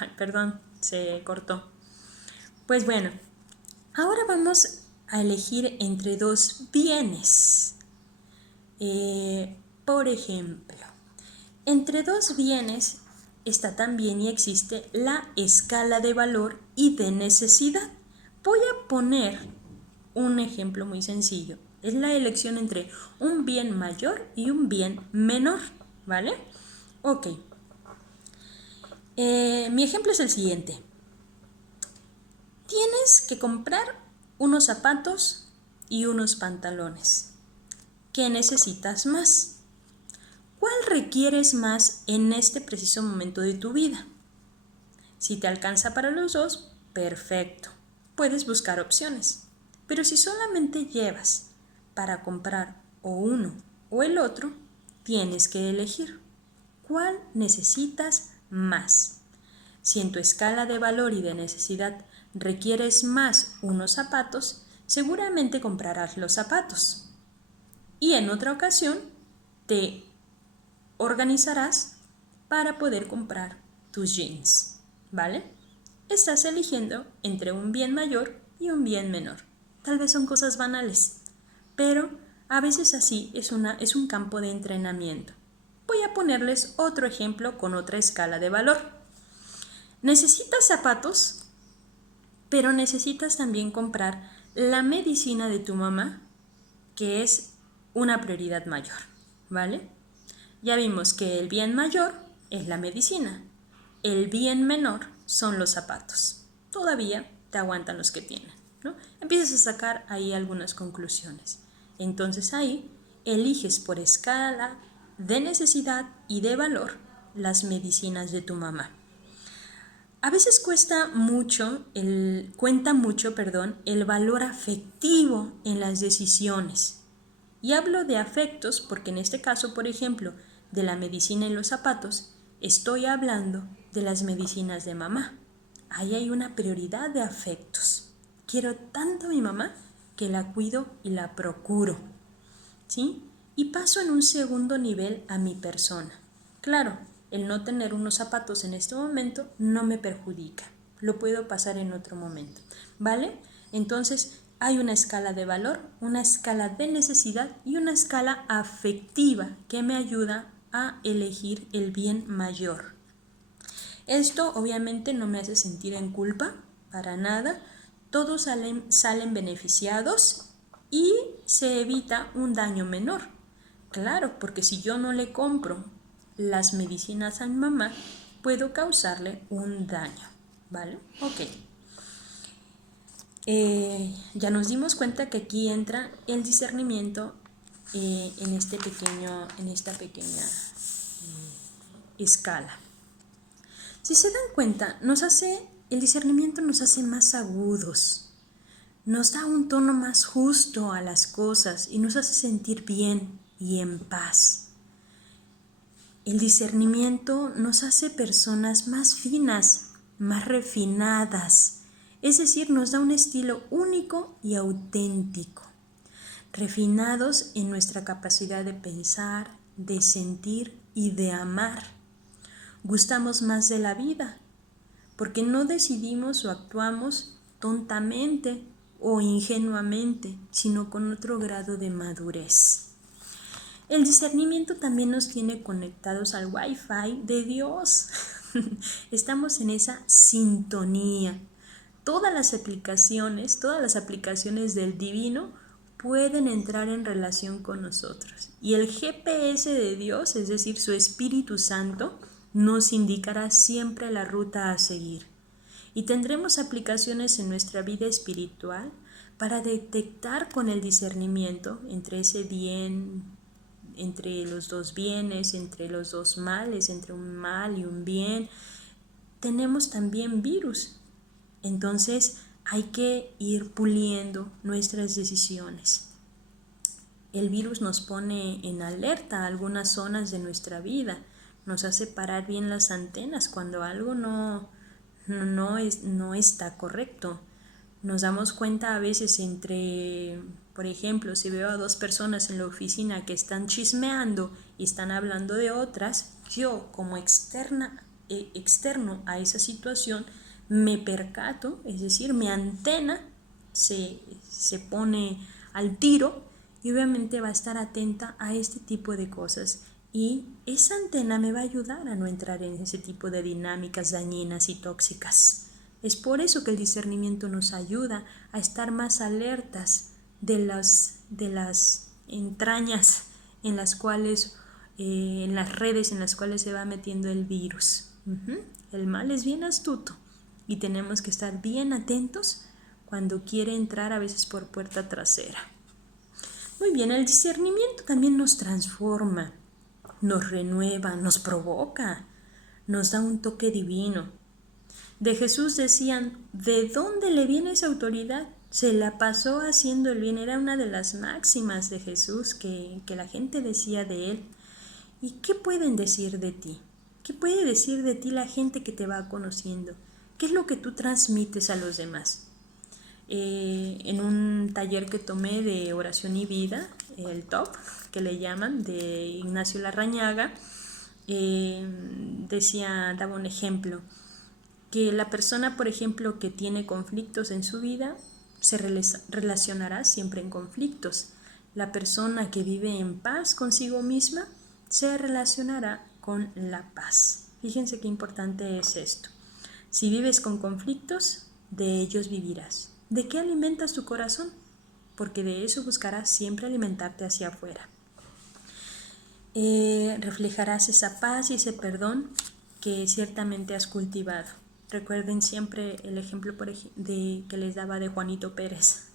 Ay, perdón, se cortó. Pues bueno, ahora vamos a elegir entre dos bienes. Por ejemplo, entre dos bienes está también y existe la escala de valor y de necesidad. Voy a poner un ejemplo muy sencillo. Es la elección entre un bien mayor y un bien menor, ¿vale? Ok. Mi ejemplo es el siguiente. Tienes que comprar unos zapatos y unos pantalones. ¿Qué necesitas más? ¿Cuál requieres más en este preciso momento de tu vida? Si te alcanza para los dos, perfecto. Puedes buscar opciones. Pero si solamente llevas para comprar o uno o el otro, tienes que elegir. ¿Cuál necesitas más? Si en tu escala de valor y de necesidad requieres más unos zapatos, seguramente comprarás los zapatos. Y en otra ocasión te organizarás para poder comprar tus jeans, ¿vale? Estás eligiendo entre un bien mayor y un bien menor. Tal vez son cosas banales, pero a veces así es un campo de entrenamiento. Voy a ponerles otro ejemplo con otra escala de valor. Necesitas zapatos, pero necesitas también comprar la medicina de tu mamá, que es una prioridad mayor, ¿vale? Ya vimos que el bien mayor es la medicina, el bien menor son los zapatos. Todavía te aguantan los que tienen, ¿no? Empiezas a sacar ahí algunas conclusiones. Entonces ahí eliges por escala de necesidad y de valor las medicinas de tu mamá. A veces cuenta mucho el valor afectivo en las decisiones. Y hablo de afectos porque en este caso, por ejemplo, de la medicina en los zapatos, estoy hablando de las medicinas de mamá. Ahí hay una prioridad de afectos. Quiero tanto a mi mamá que la cuido y la procuro, ¿sí? Y paso en un segundo nivel a mi persona. Claro, el no tener unos zapatos en este momento no me perjudica. Lo puedo pasar en otro momento, ¿vale? Entonces, hay una escala de valor, una escala de necesidad y una escala afectiva que me ayuda a elegir el bien mayor. Esto obviamente no me hace sentir en culpa, para nada. Todos salen beneficiados y se evita un daño menor. Claro, porque si yo no le compro las medicinas a mi mamá, puedo causarle un daño, ¿vale? Ok. Ya nos dimos cuenta que aquí entra el discernimiento en esta pequeña escala. Si se dan cuenta, el discernimiento nos hace más agudos, nos da un tono más justo a las cosas y nos hace sentir bien y en paz. El discernimiento nos hace personas más finas, más refinadas, es decir, nos da un estilo único y auténtico, refinados en nuestra capacidad de pensar, de sentir y de amar. Gustamos más de la vida, porque no decidimos o actuamos tontamente o ingenuamente, sino con otro grado de madurez. El discernimiento también nos tiene conectados al Wi-Fi de Dios. Estamos en esa sintonía. Todas las aplicaciones del divino pueden entrar en relación con nosotros. Y el GPS de Dios, es decir, su Espíritu Santo, nos indicará siempre la ruta a seguir. Y tendremos aplicaciones en nuestra vida espiritual para detectar con el discernimiento entre ese bien, entre los dos bienes, entre los dos males, entre un mal y un bien. Tenemos también virus. Entonces hay que ir puliendo nuestras decisiones. El virus nos pone en alerta algunas zonas de nuestra vida, nos hace parar bien las antenas cuando algo no está correcto. Nos damos cuenta a veces por ejemplo, si veo a dos personas en la oficina que están chismeando y están hablando de otras, yo como externa externo a esa situación, me percato, es decir, mi antena se pone al tiro y obviamente va a estar atenta a este tipo de cosas. Y esa antena me va a ayudar a no entrar en ese tipo de dinámicas dañinas y tóxicas. Es por eso que el discernimiento nos ayuda a estar más alertas de las entrañas en las cuales, en las redes en las cuales se va metiendo el virus. El mal es bien astuto y tenemos que estar bien atentos cuando quiere entrar a veces por puerta trasera. Muy bien, el discernimiento también nos transforma, nos renueva, nos provoca, nos da un toque divino. De Jesús decían, ¿de dónde le viene esa autoridad? Se la pasó haciendo el bien, era una de las máximas de Jesús que la gente decía de él. ¿Y qué pueden decir de ti? ¿Qué puede decir de ti la gente que te va conociendo? ¿Qué es lo que tú transmites a los demás? En un taller que tomé de oración y vida, el TOP, que le llaman, de Ignacio Larrañaga, daba un ejemplo, que la persona, por ejemplo, que tiene conflictos en su vida, se relacionará siempre en conflictos. La persona que vive en paz consigo misma, se relacionará con la paz. Fíjense qué importante es esto. Si vives con conflictos, de ellos vivirás. ¿De qué alimentas tu corazón? Porque de eso buscarás siempre alimentarte hacia afuera. Reflejarás esa paz y ese perdón que ciertamente has cultivado. Recuerden siempre el ejemplo que les daba de Juanito Pérez.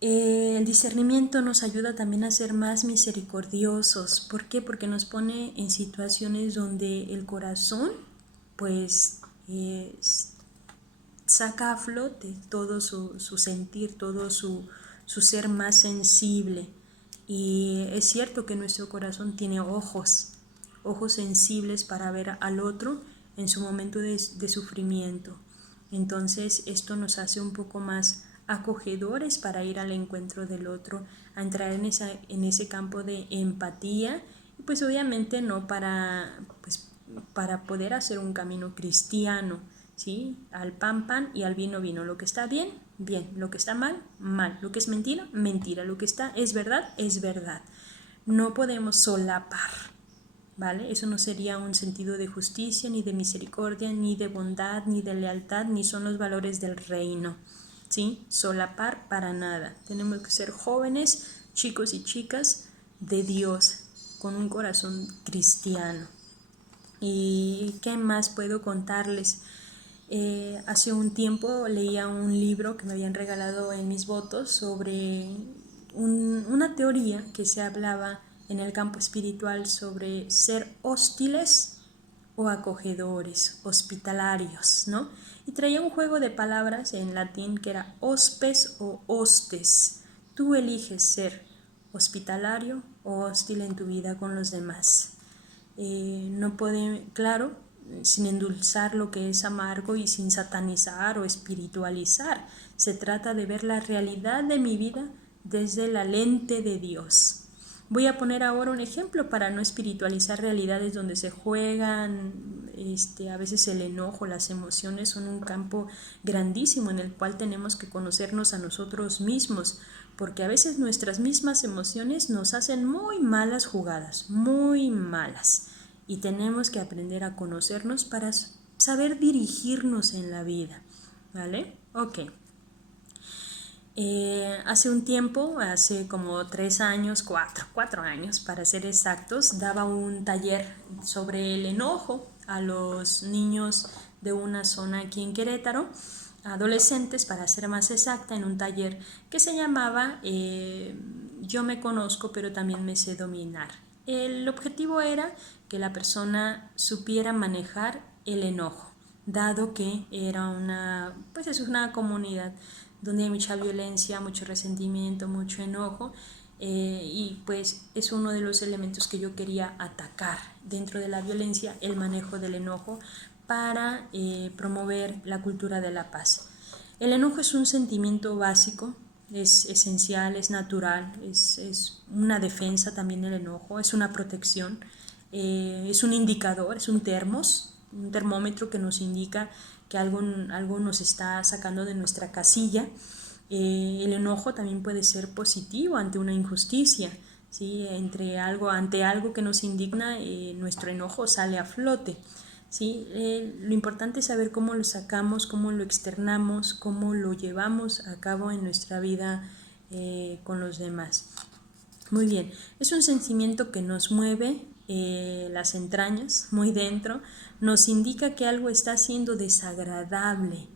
El discernimiento nos ayuda también a ser más misericordiosos. ¿Por qué? Porque nos pone en situaciones donde el corazón pues saca a flote todo su sentir, todo su ser más sensible. Y es cierto que nuestro corazón tiene ojos sensibles para ver al otro en su momento de sufrimiento. Entonces esto nos hace un poco más acogedores para ir al encuentro del otro, a entrar en ese campo de empatía, y pues obviamente no para poder hacer un camino cristiano, ¿sí? Al pan, pan y al vino, vino. Lo que está bien, bien. Lo que está mal, mal. Lo que es mentira, mentira. Lo que es verdad, es verdad. No podemos solapar, ¿vale? Eso no sería un sentido de justicia, ni de misericordia, ni de bondad, ni de lealtad, ni son los valores del reino, ¿sí? Solapar para nada. Tenemos que ser jóvenes, chicos y chicas de Dios, con un corazón cristiano. ¿Y qué más puedo contarles? Hace un tiempo leía un libro que me habían regalado en mis votos sobre una teoría que se hablaba en el campo espiritual sobre ser hostiles o acogedores, hospitalarios, ¿no? Y traía un juego de palabras en latín que era hospes o hostes. Tú eliges ser hospitalario o hostil en tu vida con los demás. No puede, claro, sin endulzar lo que es amargo y sin satanizar o espiritualizar. Se trata de ver la realidad de mi vida desde la lente de Dios. Voy a poner ahora un ejemplo para no espiritualizar realidades donde se juegan, a veces el enojo, las emociones son un campo grandísimo en el cual tenemos que conocernos a nosotros mismos, porque a veces nuestras mismas emociones nos hacen muy malas jugadas, muy malas, y tenemos que aprender a conocernos para saber dirigirnos en la vida, ¿vale? Ok. Hace un tiempo, hace como 3 años, 4 años para ser exactos, daba un taller sobre el enojo a los niños de una zona aquí en Querétaro, adolescentes para ser más exacta, en un taller que se llamaba Yo me conozco pero también me sé dominar. El objetivo era que la persona supiera manejar el enojo, dado que era es una comunidad donde hay mucha violencia, mucho resentimiento, mucho enojo, y pues es uno de los elementos que yo quería atacar dentro de la violencia, el manejo del enojo para promover la cultura de la paz. El enojo es un sentimiento básico, es esencial, es natural, es una defensa también el enojo, es una protección. es un indicador, es un termómetro que nos indica que algo nos está sacando de nuestra casilla. El enojo también puede ser positivo ante una injusticia, ¿sí? Ante algo que nos indigna, nuestro enojo sale a flote. ¿Sí? Lo importante es saber cómo lo sacamos, cómo lo externamos, cómo lo llevamos a cabo en nuestra vida con los demás. Muy bien, es un sentimiento que nos mueve las entrañas, muy dentro, nos indica que algo está siendo desagradable.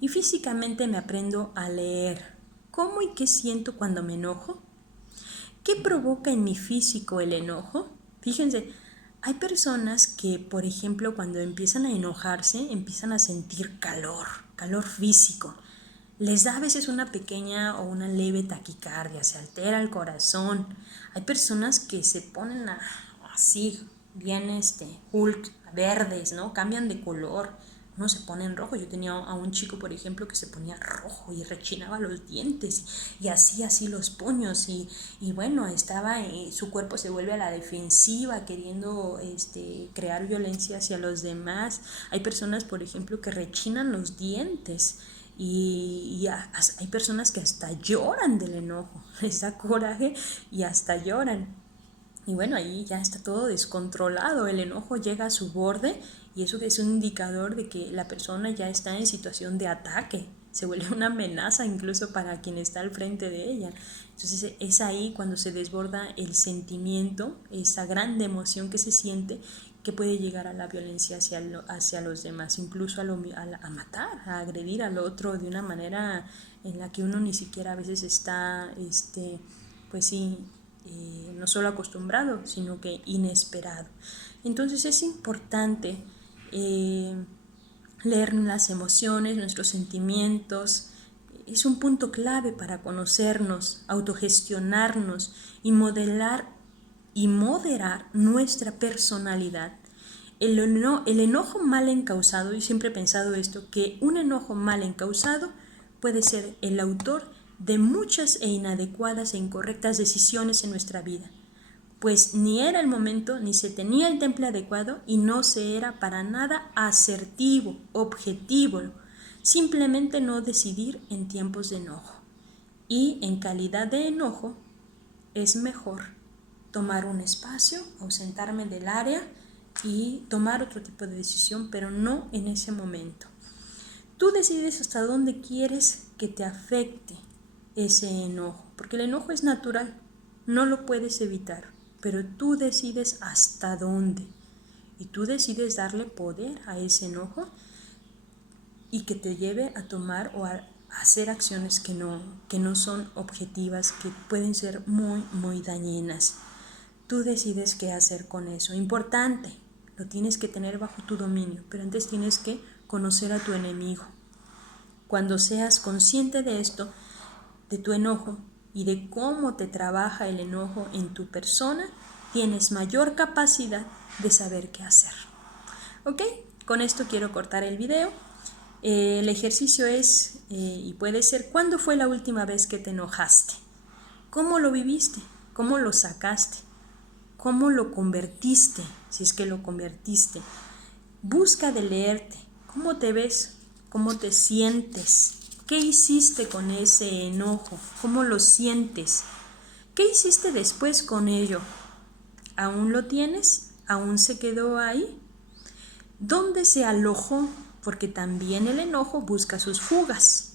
Y físicamente me aprendo a leer. ¿Cómo y qué siento cuando me enojo? ¿Qué provoca en mi físico el enojo? Fíjense, hay personas que, por ejemplo, cuando empiezan a enojarse, empiezan a sentir calor físico. Les da a veces una pequeña o una leve taquicardia, se altera el corazón. Hay personas que se ponen así, bien Hulk, verdes, ¿no? Cambian de color. Uno se pone en rojo. Yo tenía a un chico, por ejemplo, que se ponía rojo y rechinaba los dientes y hacía así los puños y bueno, su cuerpo se vuelve a la defensiva queriendo crear violencia hacia los demás. Hay personas, por ejemplo, que rechinan los dientes y hay personas que hasta lloran del enojo, les da coraje y hasta lloran. Y bueno, ahí ya está todo descontrolado, el enojo llega a su borde y eso es un indicador de que la persona ya está en situación de ataque, se vuelve una amenaza incluso para quien está al frente de ella. Entonces es ahí cuando se desborda el sentimiento, esa gran emoción que se siente, que puede llegar a la violencia hacia los demás, incluso a matar, a agredir al otro de una manera en la que uno ni siquiera a veces está, pues sí, no solo acostumbrado, sino que inesperado. Entonces es importante leer las emociones, nuestros sentimientos. Es un punto clave para conocernos, autogestionarnos y moderar nuestra personalidad. El enojo mal encausado, yo siempre he pensado esto, que un enojo mal encausado puede ser el autor de muchas e inadecuadas e incorrectas decisiones en nuestra vida, pues ni era el momento, ni se tenía el temple adecuado y no se era para nada asertivo, objetivo, simplemente no decidir en tiempos de enojo. Y en calidad de enojo es mejor tomar un espacio, ausentarme del área y tomar otro tipo de decisión, pero no en ese momento. Tú decides hasta dónde quieres que te afecte ese enojo, porque el enojo es natural, no lo puedes evitar, pero tú decides hasta dónde y tú decides darle poder a ese enojo y que te lleve a tomar o a hacer acciones que no son objetivas, que pueden ser muy, muy dañinas. Tú decides qué hacer con eso. Importante, lo tienes que tener bajo tu dominio, pero antes tienes que conocer a tu enemigo. Cuando seas consciente de esto, de tu enojo y de cómo te trabaja el enojo en tu persona, tienes mayor capacidad de saber qué hacer. ¿Ok? Con esto quiero cortar el video. El ejercicio es, y puede ser, ¿cuándo fue la última vez que te enojaste? ¿Cómo lo viviste? ¿Cómo lo sacaste? ¿Cómo lo convertiste? Si es que lo convertiste. Busca de leerte. ¿Cómo te ves? ¿Cómo te sientes? ¿Qué hiciste con ese enojo? ¿Cómo lo sientes? ¿Qué hiciste después con ello? ¿Aún lo tienes? ¿Aún se quedó ahí? ¿Dónde se alojó? Porque también el enojo busca sus fugas.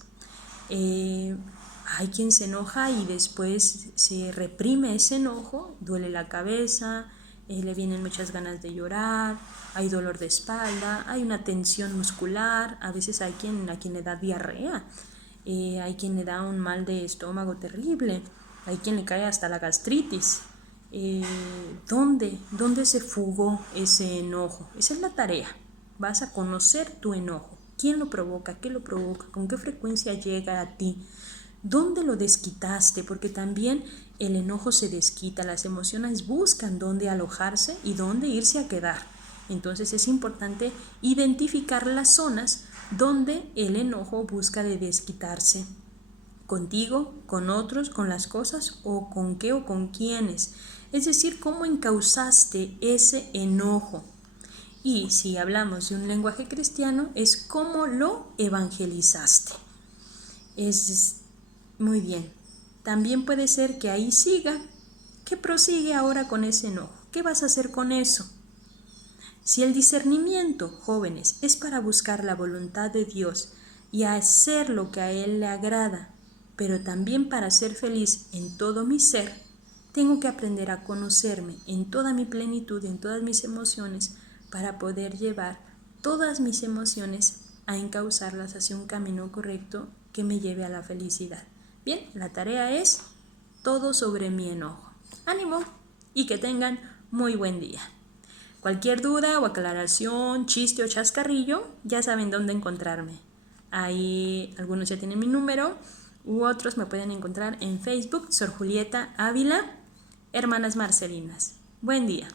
Hay quien se enoja y después se reprime ese enojo, duele la cabeza, le vienen muchas ganas de llorar, hay dolor de espalda, hay una tensión muscular, a veces hay a quien le da diarrea, hay quien le da un mal de estómago terrible, hay quien le cae hasta la gastritis. ¿Dónde se fugó ese enojo? Esa es la tarea. Vas a conocer tu enojo. ¿Quién lo provoca? ¿Qué lo provoca? ¿Con qué frecuencia llega a ti? ¿Dónde lo desquitaste? Porque también el enojo se desquita. Las emociones buscan dónde alojarse y dónde irse a quedar. Entonces es importante identificar las zonas donde el enojo busca de desquitarse. contigo, con otros, con las cosas o con qué o con quiénes. Es decir, cómo encauzaste ese enojo. Y si hablamos de un lenguaje cristiano, es cómo lo evangelizaste. Es muy bien. También puede ser que ahí siga. ¿Qué prosigue ahora con ese enojo? ¿Qué vas a hacer con eso? Si el discernimiento, jóvenes, es para buscar la voluntad de Dios y hacer lo que a Él le agrada, pero también para ser feliz en todo mi ser, tengo que aprender a conocerme en toda mi plenitud, en todas mis emociones, para poder llevar todas mis emociones a encauzarlas hacia un camino correcto que me lleve a la felicidad. Bien, la tarea es todo sobre mi enojo. ¡Ánimo! Y que tengan muy buen día. Cualquier duda o aclaración, chiste o chascarrillo, ya saben dónde encontrarme. Ahí algunos ya tienen mi número, u otros me pueden encontrar en Facebook, Sor Julieta Ávila, Hermanas Marcelinas. Buen día.